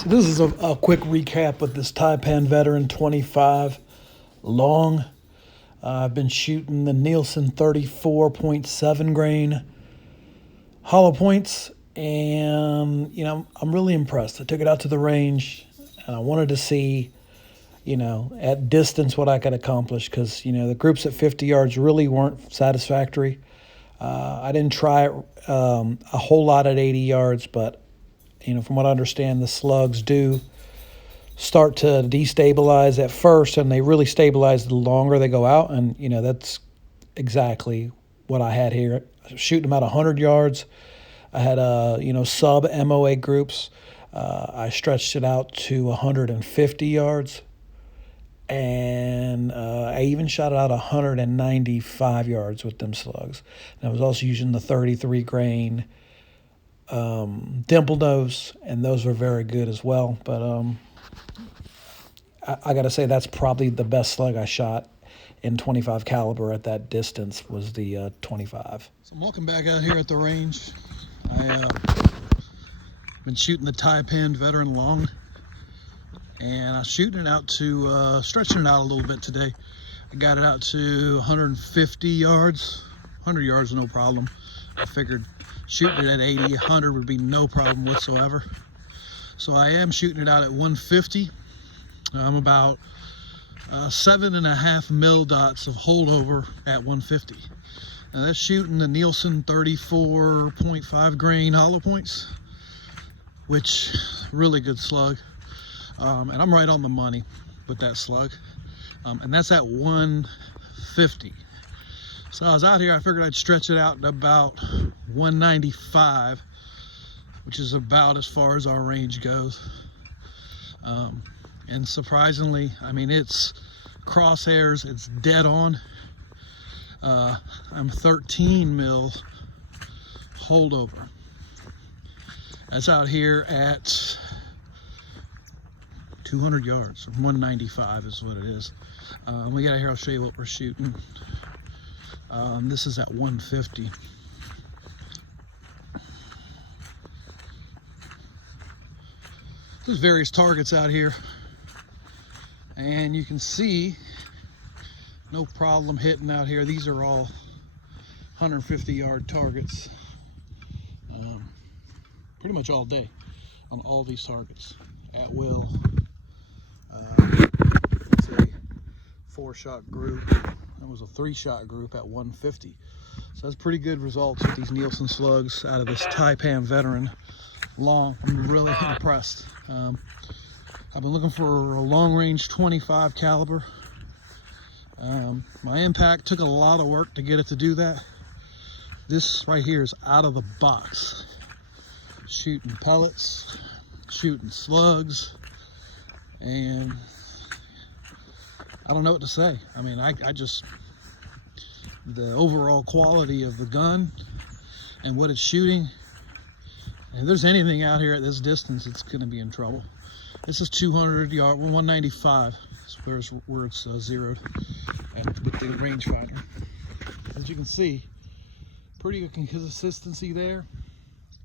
So this is a quick recap of this Taipan Veteran 25 long. I've been shooting the Nielsen 34.7 grain hollow points, and I'm really impressed. I took it out to the range and I wanted to see at distance what I could accomplish, because the groups at 50 yards really weren't satisfactory. I didn't try it a whole lot at 80 yards, but from what I understand, the slugs do start to destabilize at first, and they really stabilize the longer they go out. And that's exactly what I had here. I was shooting about 100 yards. I had sub MOA groups. I stretched it out to 150 yards, and I even shot it out 195 yards with them slugs. And I was also using the 33 grain dimple nose, and those were very good as well. But I got to say, that's probably the best slug I shot in 25 caliber at that distance, was the 25. So I'm walking back out here at the range. I've been shooting the Taipan Veteran long, and I'm shooting it out to, stretching it out a little bit today. I got it out to 150 yards, 100 yards, no problem. I figured shooting it at 80, 100 would be no problem whatsoever. So I am shooting it out at 150. I'm about 7.5 mil dots of holdover at 150. Now that's shooting the Nielsen 34.5 grain hollow points, which really good slug. And I'm right on the money with that slug. And that's at 150. So I was out here, I figured I'd stretch it out to about 195, which is about as far as our range goes. And surprisingly, I mean, it's crosshairs, it's dead on. I'm 13 mil holdover. That's out here at 200 yards, 195 is what it is. We got here, I'll show you what we're shooting. This is at 150. There's various targets out here, and you can see no problem hitting out here. These are all 150 yard targets, pretty much all day on all these targets at will. It's a 4-shot group. That was a 3-shot group at 150. So that's pretty good results with these Nielsen slugs out of this Taipan Veteran long. I'm really impressed. I've been looking for a long range 25 caliber. My impact took a lot of work to get it to do that. This right here is out of the box. Shooting pellets, shooting slugs, and I don't know what to say. I mean, I just, the overall quality of the gun and what it's shooting, and if there's anything out here at this distance, it's going to be in trouble. This is 200 yard, 195 is where it's zeroed with the rangefinder. As you can see, pretty good consistency there.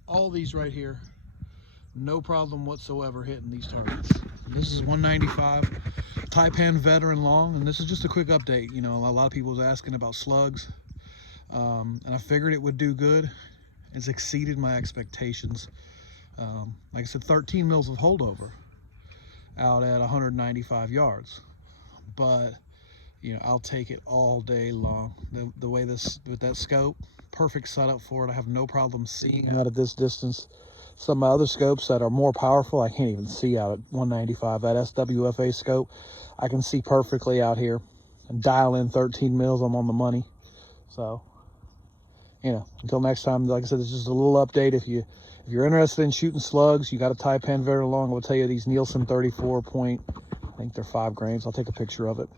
All these right here, no problem whatsoever hitting these targets. This is 195 Taipan Veteran long, and this is just a quick update. A lot of people was asking about slugs, and I figured it would do good. It's exceeded my expectations. Like I said, 13 mils of holdover out at 195 yards, but I'll take it all day long. The way this, with that scope, perfect setup for it. I have no problem seeing out at this distance. Some of my other scopes that are more powerful, I can't even see out at 195. That SWFA scope, I can see perfectly out here and dial in 13 mils. I'm on the money. So until next time, like I said, it's just a little update. If you're interested in shooting slugs, you got a Taipan Veteran long, I will tell you these Nielsen 34 point, I think they're 5 grains. I'll take a picture of it.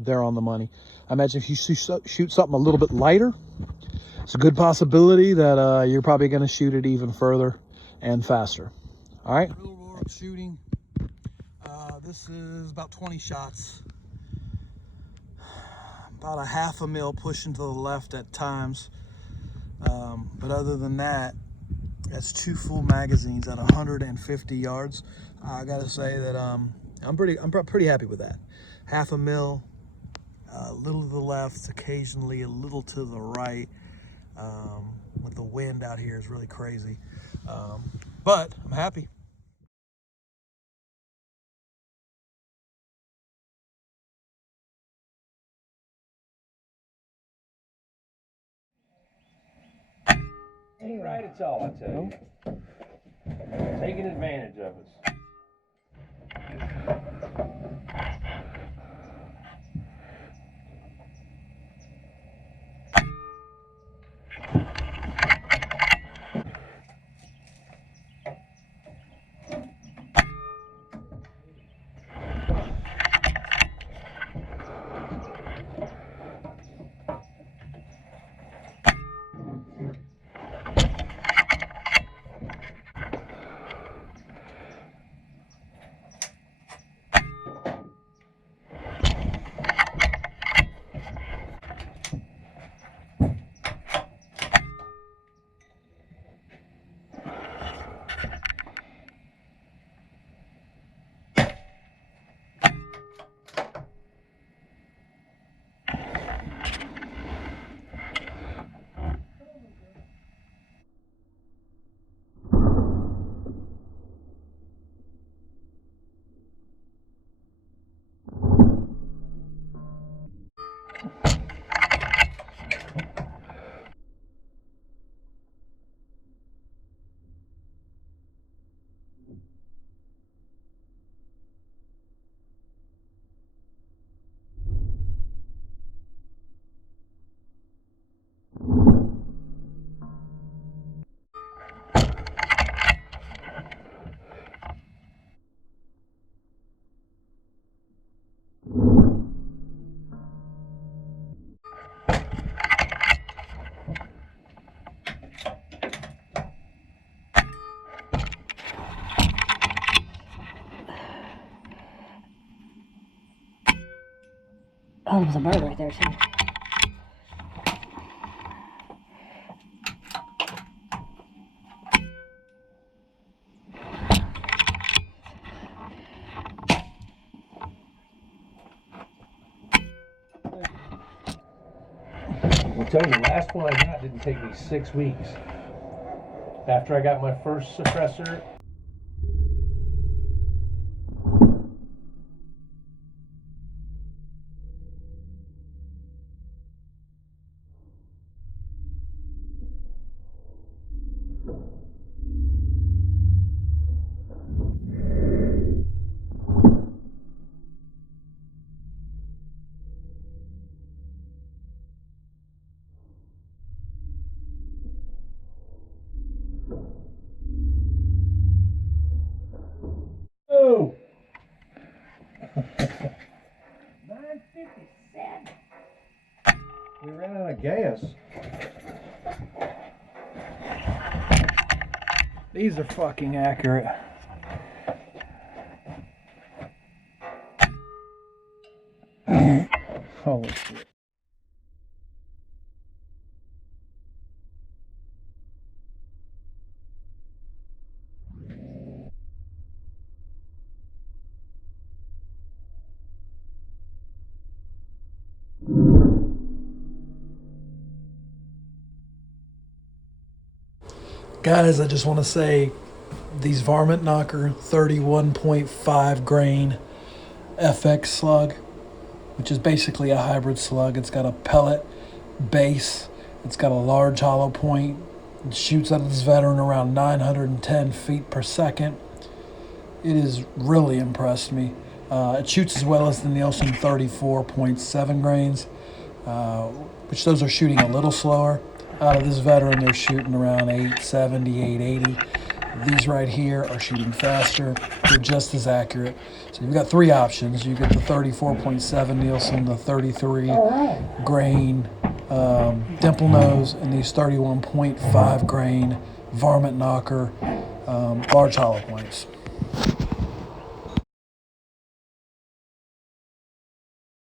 They're on the money. I imagine if you shoot something a little bit lighter, it's a good possibility that you're probably going to shoot it even further and faster. All right. Real world shooting. This is about 20 shots. About a ½ mil pushing to the left at times. But other than that, That's 2 full magazines at 150 yards. I gotta say that I'm pretty happy with that. Half a mil, a little to the left, occasionally a little to the right. With the wind out here is really crazy, but I'm happy. Ain't right at all, I tell you. Taking advantage of us. Oh, there's a bird right there, too. I'll tell you, the last one I got didn't take me 6 weeks. After I got my first suppressor, oh! 957. We ran out of gas. These are fucking accurate. Holy shit. Guys, I just want to say these Varmint Knocker 31.5 grain FX slug, which is basically a hybrid slug. It's got a pellet base. It's got a large hollow point. It shoots out of this veteran around 910 feet per second. It has really impressed me. It shoots as well as the Nielsen 34.7 grains, which those are shooting a little slower. Out of this veteran, they're shooting around 870, 880. These right here are shooting faster. They're just as accurate. So you've got 3 options. You get the 34.7 Nielsen, the 33 grain dimple nose, and these 31.5 grain Varmint Knocker large hollow points.